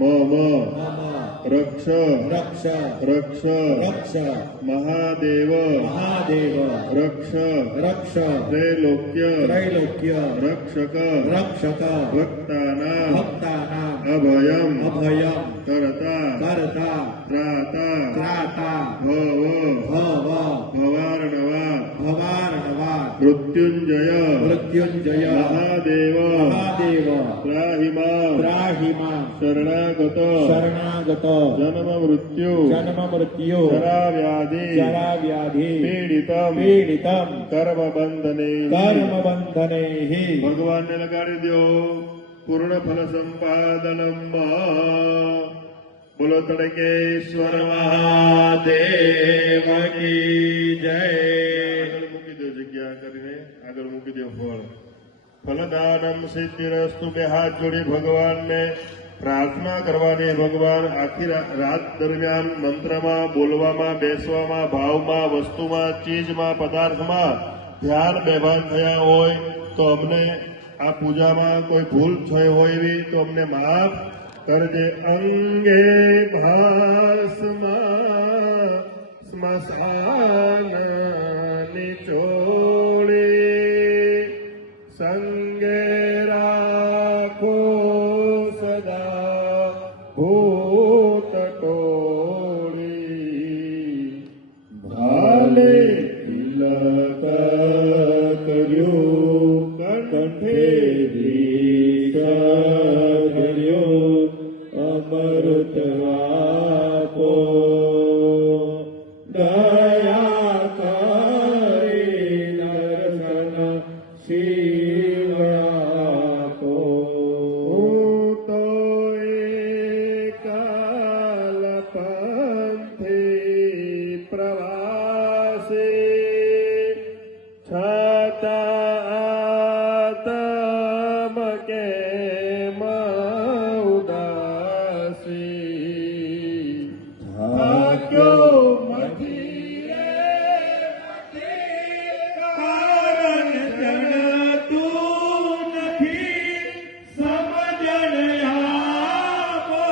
मम मम रक्ष रक्ष रक्ष रक्ष महादेव महादेव रक्ष रक्ष त्रैलोक्य त्रैलोक्य रक्षक रक्षक भक्तानां भक्तानां अभयम् अभयं करता करता त्राता त्राता भव भव भवार्णवा भवार्णवा मृत्युंजय मृत्युंजय महादेव महादेव त्राहि मां त्राहि मां शरणागत शरणागत जन्म मृत्यु जरा व्याधि पीडितम कर्म बंधनैः भगवान ने लगाड़ी दो पूर्ण फल संपादनम बोलो तड़केश्वर महादेव की जय मूकी दो जग्या करीने आगळ मूकी दो फल फलदानम सिद्धिरस्तु બે હાથ જોડી ભગવાન ને પ્રાર્થના કરવાની. ભગવાન આખી રાત દરમિયાન મંત્રમાં બોલવામાં બેસવામાં ભાવમાં વસ્તુમાં ચીજમાં પદાર્થમાં ધ્યાન બેભાન થયા હોય તો અમને આ પૂજામાં કોઈ ભૂલ થઈ હોય એવી તો અમને માફ કરજે. અંગે ભાસમાં સ્મશાન નિચોડી સંગે રાખો સદા ભૂત ટોળી. ભાલે તિલક કર્યું કંઠે કર્યો અમૃત આપો દયા કરી નરસન શિવ આપો. હું તો એકાલ પંથી પ્રવાસી છતાં આતમ કેમ ઉદાસી. થાક્યો મથી કારણ જણતું નથી સમજણ આપો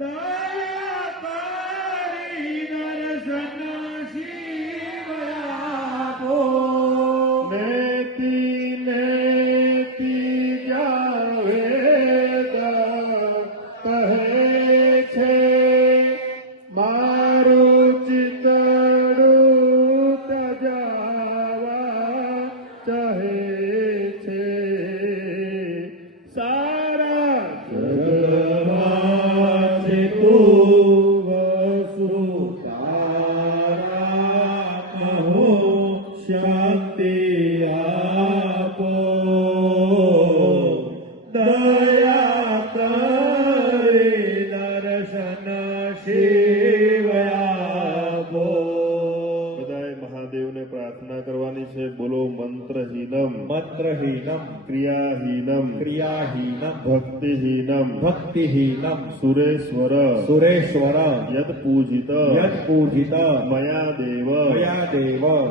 દયા કરી નરસન શિવ આપો. નેતિ નેતિ જાવેદા કહે છે મારું ચિતડું તજાવા ચાહે છે. સારા જગમાં છે તું વસુ તારા કહો શાંતિ આપો દયા કરી દર્શન શિવ આપો. બધાએ મહાદેવને પ્રાર્થના કરવાની છે. બોલો મંત્રહીનમ મંત્રહીનમ ક્રિયાહીનમ ક્રિયાહીનમ ભક્તિહીનમ ભક્તિહીનમ સુરેશ્વર સુરેશ્વર યદ પૂજિત મયા દેવ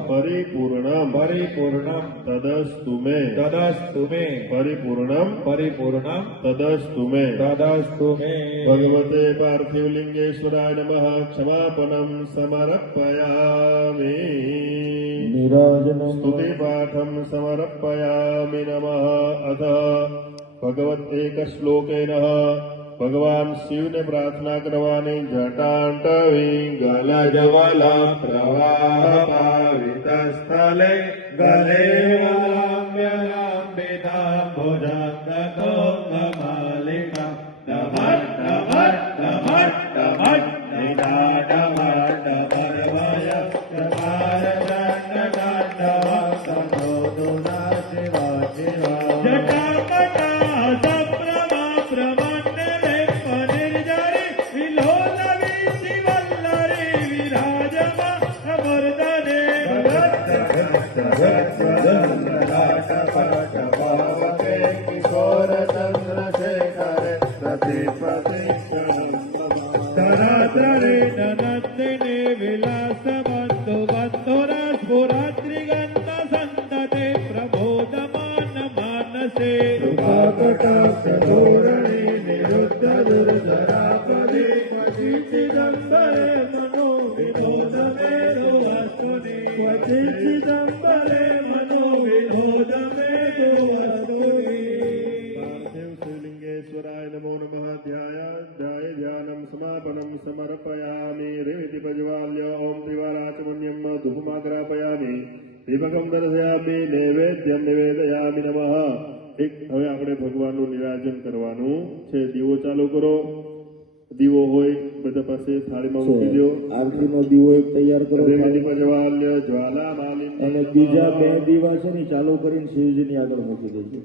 પરિપૂર્ણમ તદસ્તુ મે પરિપૂર્ણમ તદસ્તુ મે. ભગવતે પાર્થિવલિંગેશ્વરાય નમઃ ક્ષમાપનમ સમર્પયામિ. સ્તુતિ પાઠમ સમર્પયામિ નમઃ. અથ ભગવત એક શ્લોકેન ભગવાન શિવને પ્રાર્થના કરવાની. જટાંટવી ગલજવલમ પ્રવાહ પાવિત સ્થલે ગલે વલામ્યલાંબિતા ભુજંગતો માલિકા ડમર ડમર ડમર ડમર નિદા ડમર ડમર વય ડમર દંડ દંડ સંતોષના શિવા શિવા. જટાપટા સંભ્રમા પ્રમંડલે પનિર્જરે વિલોલવી શિવલ્લરી વિરાજમા અમર્દને કિશોર ચંદ્રશેખરે પ્રતિ ધરાધરે નંદિને વિલાસ બંધુ બંધુરા સ્ફુરાત્રિગંધ સંતતે પ્રબોધમાન માનસે. ધોરણી ચિદંબરે મનો વિનોદ મેરો અસ્તુનિ ક્વચિત ચિદંબરે મનો વિનોદ મેરો અસ્તુનિ પાર્થિવ શ્રીલિંગેશ્વરાય નમો નમઃ ધ્યાનમ સમાપનમ સમર્પયામિ રેવતિ પ્રજ્વાલ્ય ઓમ ત્રિવારાચમન્યમ ધૂપમાગ્રાપયામિ દીપકમ દર્શયામિ નૈવેદ્યમ નિવેદયામિ નમઃ. હવે આપણે ભગવાનનું નિરાજન કરવાનું છે. દીવો ચાલુ કરો. દીવો હોય બધા પાસે થાળીમાં મૂકી દો. આરતીનો દીવો એક તૈયાર કરો રેવતિ પ્રજ્વાલ્ય જ્વાલા માલિની અને બીજા 2 દીવા છે ને ચાલુ કરીને શિવજીની આગળ મૂકી દેજો.